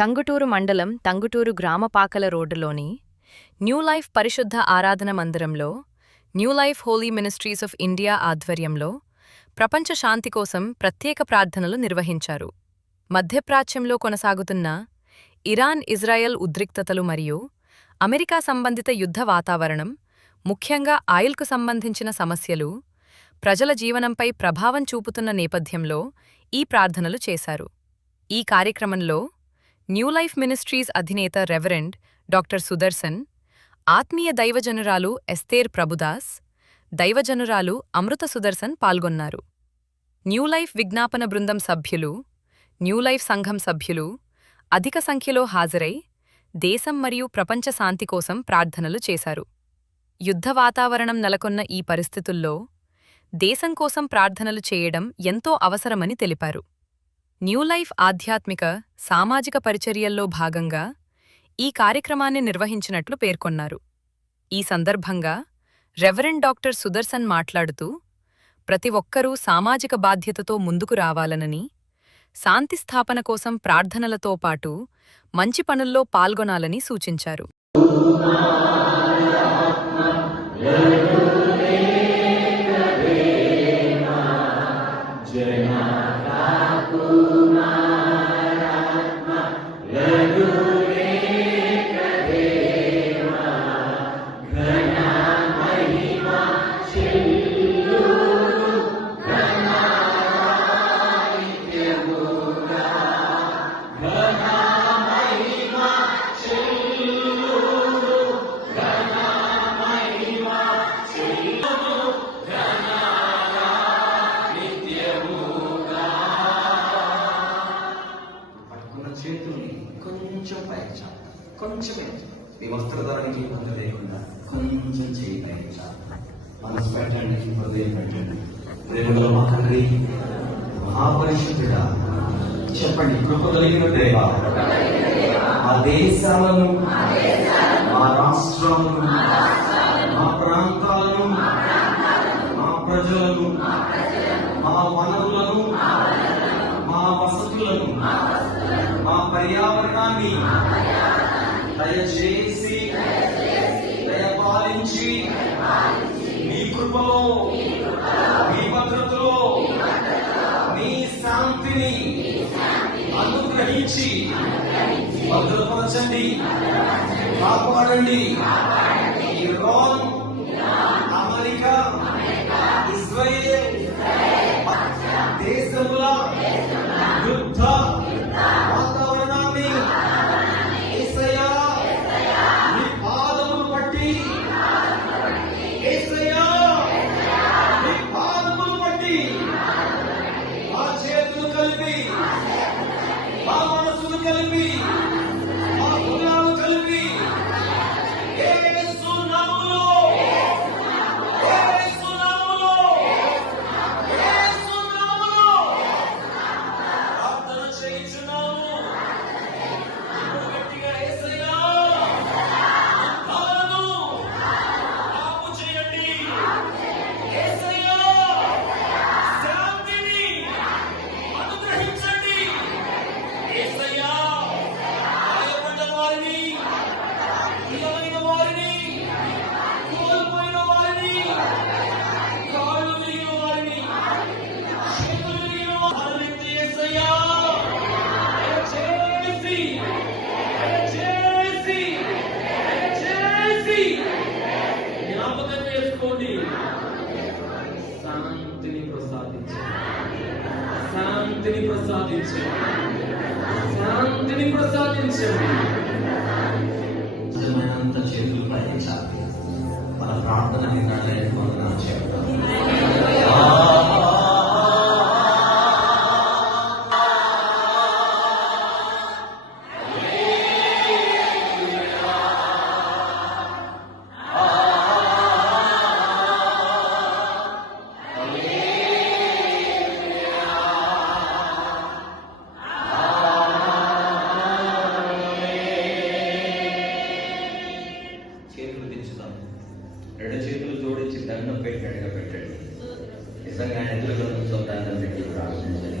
టంగుటూరు మండలం టంగుటూరు గ్రామపాకల రోడ్డులోని new life పరిశుద్ధ ఆరాధన మందిరంలో new life holy ministries of India ఆధ్వర్యంలో ప్రపంచ శాంతి కోసం ప్రత్యేక ప్రార్థనలు నిర్వహించారు. మధ్యప్రాచ్యంలో కొనసాగుతున్న ఇరాన్ ఇజ్రాయెల్ ఉద్రిక్తతలు మరియు అమెరికా సంబంధిత యుద్ధ వాతావరణం, ముఖ్యంగా ఆయిల్కు సంబంధించిన సమస్యలు ప్రజల జీవనంపై ప్రభావం చూపుతున్న నేపథ్యంలో ఈ ప్రార్థనలు చేశారు. ఈ కార్యక్రమంలో న్యూ లైఫ్ మినిస్ట్రీస్ అధినేత రెవరెండ్ డాక్టర్ సుదర్శన్, ఆత్మీయ దైవజనురాలు ఎస్తేర్ ప్రభుదాస్, దైవజనురాలు అమృత సుదర్శన్ పాల్గొన్నారు. న్యూ లైఫ్ విజ్ఞాపన బృందం సభ్యులు, న్యూ లైఫ్ సంఘం సభ్యులు అధిక సంఖ్యలో హాజరై దేశం మరియు ప్రపంచ శాంతి కోసం ప్రార్థనలు చేశారు. యుద్ధ వాతావరణం నెలకొన్న ఈ పరిస్థితుల్లో దేశం కోసం ప్రార్థనలు చేయడం ఎంతో అవసరమని తెలిపారు. న్యూ లైఫ్ ఆధ్యాత్మిక, సామాజిక పరిచర్యల్లో భాగంగా ఈ కార్యక్రమాన్ని నిర్వహించినట్లు పేర్కొన్నారు. ఈ సందర్భంగా రెవరెండ్ డాక్టర్ సుదర్శన్ మాట్లాడుతూ, ప్రతి ఒక్కరూ సామాజిక బాధ్యతతో ముందుకు రావాలనని, శాంతి స్థాపన కోసం ప్రార్థనలతో పాటు మంచి పనుల్లో పాల్గొనాలని సూచించారు. చేతుల్ని కొంచెం పైచాలి, కొంచెమే మీ వస్త్రధారానికి ఇబ్బంది లేకుండా కొంచెం చేయి పైచాలి. మనసు పెట్టండి, హృదయం పెట్టండి. ప్రేమగల మా తండ్రి, మహాపరిశుద్ధుడా, చెప్పండి. కృప కలిగిన దేవ, మా దేశాలను, మా రాష్ట్రాలను, మా ప్రాంతాలను, మా ప్రజలను, మా వనరులను, మా వసతులను, మా పర్యావరణాన్ని దయచేసి దయపాలించి మీ కృపలో, మీ భద్రతలో, మీ శాంతిని అనుగ్రహించి భద్రపరచండి, కాపాడండి. ఇరాన్, అమెరికా, ఇజ్రాయెల్ దేశముల యుద్ధ వాతావరణాన్ని యేసయ్యా నీ పాదములు పట్టి, యేసయ్యా నీ పాదములు పట్టి మా చేతులు కలిపి, మా మనసులు కలిపి, మా హృదయాలు కలిపి యేసు నామములో, యేసు నామములో, యేసు నామములో ప్రార్థన చేయించున్నాము. ఇప్పుడు గట్టిగా యేసయ్యా యుద్ధాలను ఆపు చేయండి, యేసయ్యా శాంతిని అనుగ్రహించండి, యేసయ్యా గాయపడ్డ వారిని, బలమైన వారిని, కోల్పోయిన వారిని, కాళ్ళు విరిగిన వారిని, చేతులు విరిగిన వారిని యేసయ్యా దయచేసి, దయచేసి, దయచేసి జ్ఞాపకం చేసుకోండి. శాంతిని ప్రసాదించండి, శాంతిని ప్రసాదించండి, శాంతిని ప్రసాదించండి. నిజమైనంత చేతులు పైచాలి. మన ప్రార్థన నిర్ణయం చేద్దాం. చేతులు దించుదాం. రెండు చేతులు జోడించి దండం పెట్టినట్టుగా పెట్టండి. నిజంగా ఎదురుగా నుంచో దండం పెట్టి ప్రార్థించండి.